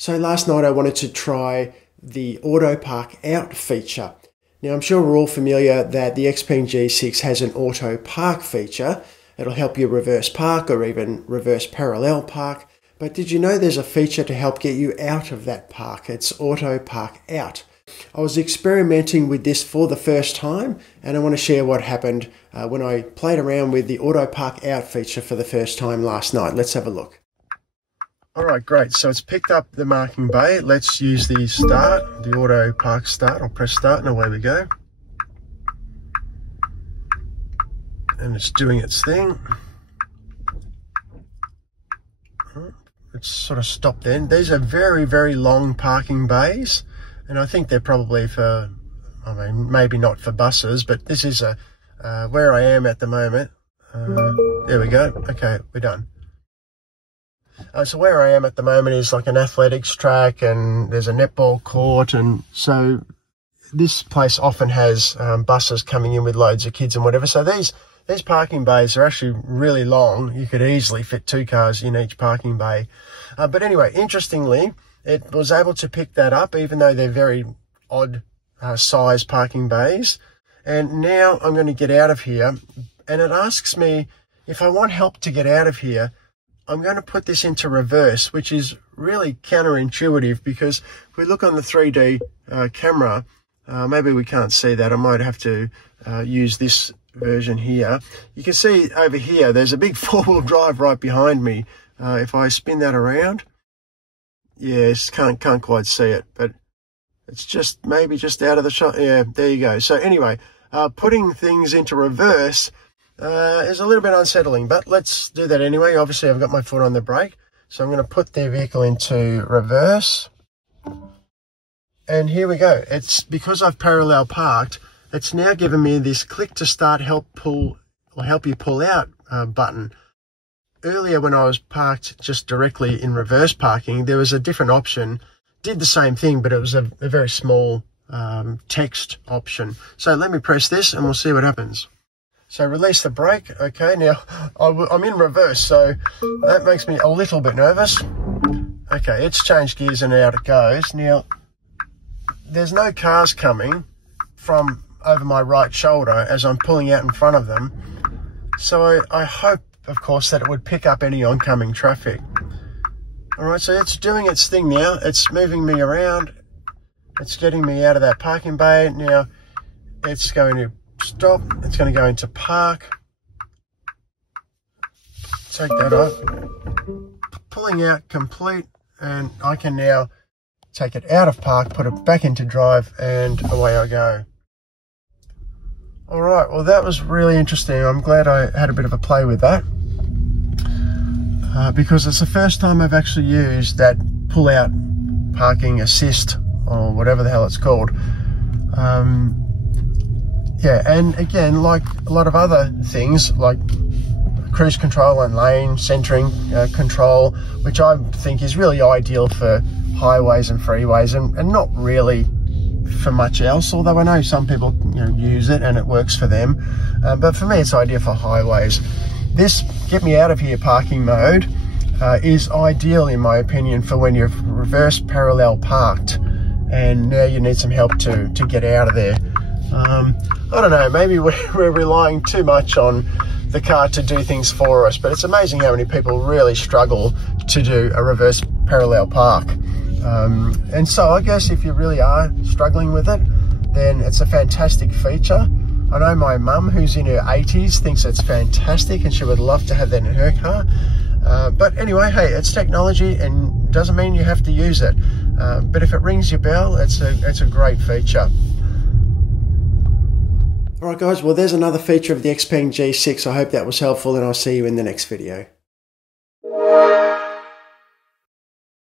So last night I wanted to try the Auto-Park Out feature. Now I'm sure we're all familiar that the XPENG G6 has an Auto-Park feature. It'll help you reverse park or even reverse parallel park. But did you know there's a feature to help get you out of that park? It's Auto-Park Out. I was experimenting with this for the first time, and I want to share what happened when I played around with the Auto-Park Out feature for the first time last night. Let's have a look. Alright, great. So it's picked up the marking bay. Let's use the start, the Auto-Park start. I'll press start and away we go. And it's doing its thing. It's sort of stopped then. These are very, very long parking bays. And I think they're probably for, I mean, maybe not for buses, but this is where I am at the moment. There we go. Okay, we're done. So where I am at the moment is like an athletics track, and there's a netball court, and so this place often has buses coming in with loads of kids and whatever. So these parking bays are actually really long. You could easily fit 2 cars in each parking bay. But anyway, interestingly, it was able to pick that up, even though they're very odd size parking bays. And now I'm going to get out of here, and it asks me if I want help to get out of here. I'm going to put this into reverse, which is really counterintuitive, because if we look on the 3D camera, maybe we can't see that. I might have to use this version here. You can see over here, there's a big 4-wheel drive right behind me. If I spin that around, yes, can't quite see it, but it's just maybe just out of the shot. Yeah, there you go. So anyway, putting things into reverse is a little bit unsettling, but let's do that anyway. Obviously, I've got my foot on the brake, so I'm going to put the vehicle into reverse. And here we go. It's because I've parallel parked, it's now given me this click to start, help you pull out button. Earlier when I was parked just directly in reverse parking, there was a different option, did the same thing, but it was a very small text option. So let me press this and we'll see what happens. So release the brake. Okay, now I'm in reverse, so that makes me a little bit nervous. Okay, it's changed gears and out it goes. Now, there's no cars coming from over my right shoulder as I'm pulling out in front of them. So I hope, of course, that it would pick up any oncoming traffic. All right, so it's doing its thing now. It's moving me around. It's getting me out of that parking bay. Now, it's going to stop. It's going to go into park. Take that off. Pulling out complete, and I can now take it out of park, put it back into drive, and away I go. All right, well, that was really interesting. I'm glad I had a bit of a play with that, because it's the first time I've actually used that pull-out parking assist, or whatever the hell it's called. Yeah, and again, like a lot of other things, like cruise control and lane centering control, which I think is really ideal for highways and freeways, and not really for much else, although I know some people use it and it works for them, but for me it's ideal for highways. This get me out of here parking mode is ideal, in my opinion, for when you're reverse parallel parked and now you need some help to get out of there. I don't know, maybe we're relying too much on the car to do things for us, but it's amazing how many people really struggle to do a reverse parallel park. And so I guess if you really are struggling with it, then it's a fantastic feature. I know my mum, who's in her 80s, thinks it's fantastic and she would love to have that in her car. But anyway, hey, it's technology and doesn't mean you have to use it. But if it rings your bell, it's a great feature. Alright guys, well there's another feature of the XPENG G6. I hope that was helpful, and I'll see you in the next video.